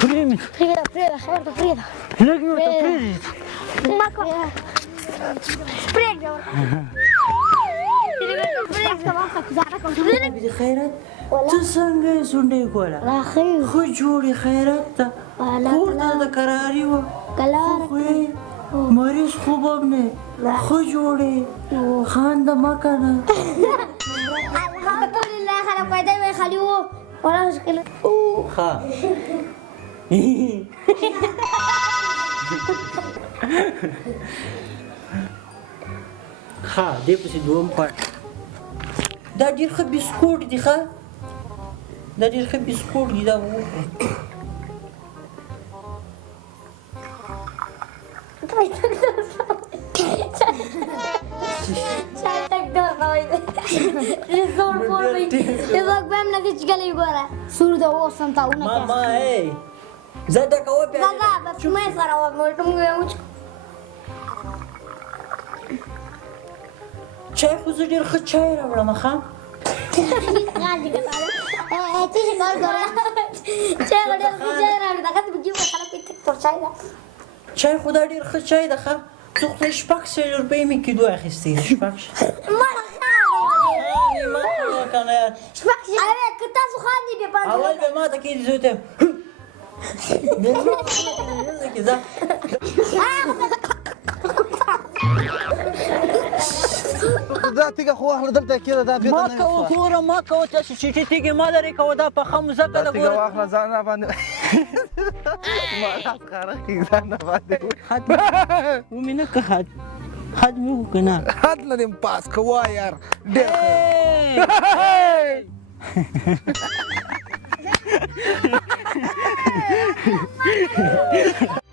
پرې پرېږده خبر ته پرېږده لږ مې ورته پرېږدي مه کوه پرېږده ورته خیرات ته څنګه یې سونډۍ کوله ښه جوړې خیرات ته کور ته د کراري وه خو یې مریض خوب هم نه ښه جوړې خانده مه کنه الحمدلله خلک پیدا وی خالي وو ولا مشکل ښه ښه دې پسې دوم پټ دا ډېر ښه بسکوټ دي ښه دا ډېر ښه بسکوټ دي دا وخوره Mama, ej! Zada koło pianie. Zada, bez mesa robię, może to mówię uczku. Čaj خو زه ډېر ښه چای راوړم ښه Ty się kol gore. Czaj, ډېر ښه چای راوړه دا کته بګي وکړه په تک چای دا. چای خو دا ډېر ښه چای ده ښه زه خو ته شپږ سل روپۍ مې کیدو اخیستې شپږ اول به ما ته کېدې زه ته دا تیږه خو واخله دلته کېده دا بېرته ما نه کوه ګوره ما کوه تاسې چټي تیږې ما لرې کوه دا پخه مځکه ده دا تیږه واخله ځان راباندې ما لاس ښکاره کړي ځان راباندې ومې نه که حد مې وکړه نه حد نه دې پاس که وا یار ډېر ښه